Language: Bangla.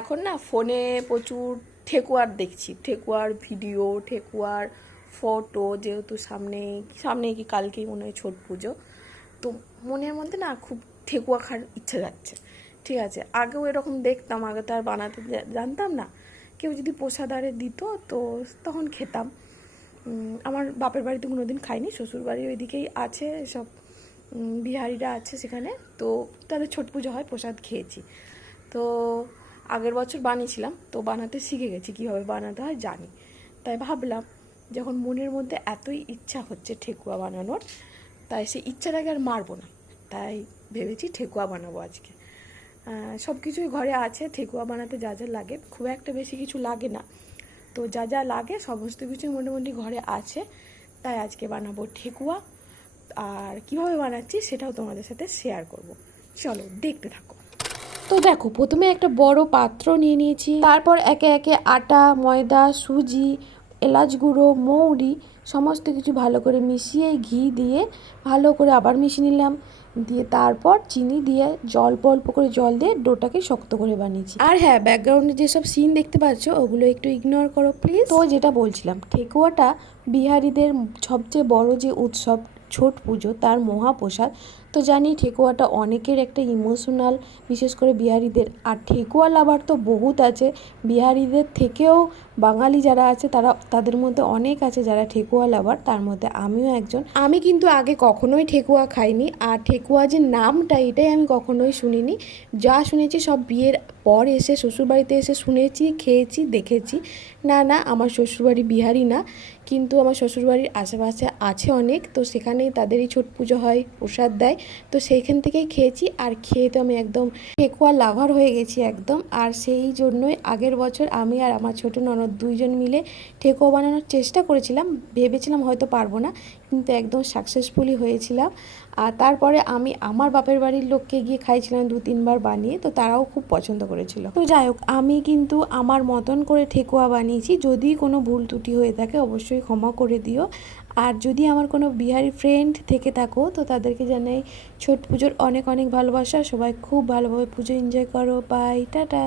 এখন না ফোনে প্রচুর ঠেকুয়ার দেখছি, ঠেকুয়ার ভিডিও, ঠেকুয়ার ফটো, যেহেতু সামনে কি কালকেই মনে হয় ছট পুজো, তো মনের মধ্যে না খুব ঠেকুয়া খাওয়ার ইচ্ছা যাচ্ছে। ঠিক আছে, আগেও এরকম দেখতাম, আগে তো আর বানাতে জানতাম না, কেউ যদি প্রসাদ আরে দিত তো তখন খেতাম। আমার বাপের বাড়িতে কোনোদিন খাইনি, শ্বশুরবাড়ির ওইদিকেই আছে সব বিহারিরা আছে সেখানে, তো তাদের ছট পুজো হয়, প্রসাদ খেয়েছি। তো আগের বছর বানিয়েছিলাম, তো বানাতে শিখে গেছি, কীভাবে বানাতে হয় জানি। তাই ভাবলাম যখন মনের মধ্যে এতই ইচ্ছা হচ্ছে ঠেকুয়া বানানোর, তাই সেই ইচ্ছাটাকে আর মারবো না, তাই ভেবেছি ঠেকুয়া বানাবো আজকে। সব কিছুই ঘরে আছে, ঠেকুয়া বানাতে যা যা লাগে খুব একটা বেশি কিছু লাগে না, তো যা যা লাগে সমস্ত কিছুই মোটামুটি ঘরে আছে। তাই আজকে বানাবো ঠেকুয়া, আর কিভাবে বানাচ্ছি সেটাও তোমাদের সাথে শেয়ার করব। চলো দেখতে থাকো। তো দেখো, প্রথমে একটা বড় পাত্র নিয়ে নিয়েছি, তারপর একে একে আটা, ময়দা, সুজি, এলাচ গুঁড়ো, মৌরি সমস্ত কিছু ভালো করে মিশিয়ে ঘি দিয়ে ভালো করে আবার মিশিয়ে নিলাম, দিয়ে তারপর চিনি দিয়ে অল্প করে জল দিয়ে ডোটাকে শক্ত করে বানিয়েছি। আর হ্যাঁ, ব্যাকগ্রাউন্ডে যেসব সিন দেখতে পাচ্ছ ওগুলো একটু ইগনোর করো প্লিজ। তো যেটা বলছিলাম, ঠেকুয়াটা বিহারিদের সবচেয়ে বড় যে উৎসব ছট পুজো, তার মহাপ্রসাদ। তো জানি ঠেকুয়াটা অনেকের একটা ইমোশনাল, বিশেষ করে বিহারিদের। আর ঠেকুয়া লাভার তো বহুত আছে, বিহারিদের থেকেও বাঙালি যারা আছে তাদের মধ্যে অনেক আছে যারা ঠেকুয়া লাভার, তার মধ্যে আমিও একজন। আমি কিন্তু আগে কখনোই ঠেকুয়া খাইনি, আর ঠেকুয়া যে নামটা এটাই আমি কখনোই শুনিনি। যা শুনেছি সব বিয়ের পর এসে, শ্বশুরবাড়িতে এসে শুনেছি, খেয়েছি, দেখেছি। না, আমার শ্বশুরবাড়ি বিহারি না, কিন্তু আমার শ্বশুরবাড়ির আশেপাশে আছে অনেক, তো সেখানেই তাদেরই ছট পুজো হয়, প্রসাদ দেয়, তো সেইখান থেকেই খেয়েছি। আর খেয়ে তো আমি একদম ঠেকুয়া লাভার হয়ে গেছি একদম। আর সেই জন্যই আগের বছর আমি আর আমার ছোটো ননদ দুইজন মিলে ঠেকুয়া বানানোর চেষ্টা করেছিলাম, ভেবেছিলাম হয়তো পারবো না, কিন্তু একদম সাকসেসফুলি হয়েছিলাম। আর তারপরে আমি আমার বাপের বাড়ির লোককে গিয়ে খাইছিলাম 2-3 বার বানিয়ে, তো তারাও খুব পছন্দ করেছিল। তো যাই হোক, আমি কিন্তু আমার মতন করে ঠেকুয়া বানিয়েছি, যদি কোনো ভুল ত্রুটি হয়ে থাকে অবশ্যই ক্ষমা করে দিও। আর যদি আমার কোনো বিহারি ফ্রেন্ড থেকে থাকো, তো তাদেরকে জানাই ছট পুজোর অনেক অনেক ভালোবাসা। সবাই খুব ভালোভাবে পুজো এনজয় করো। Bye, tata.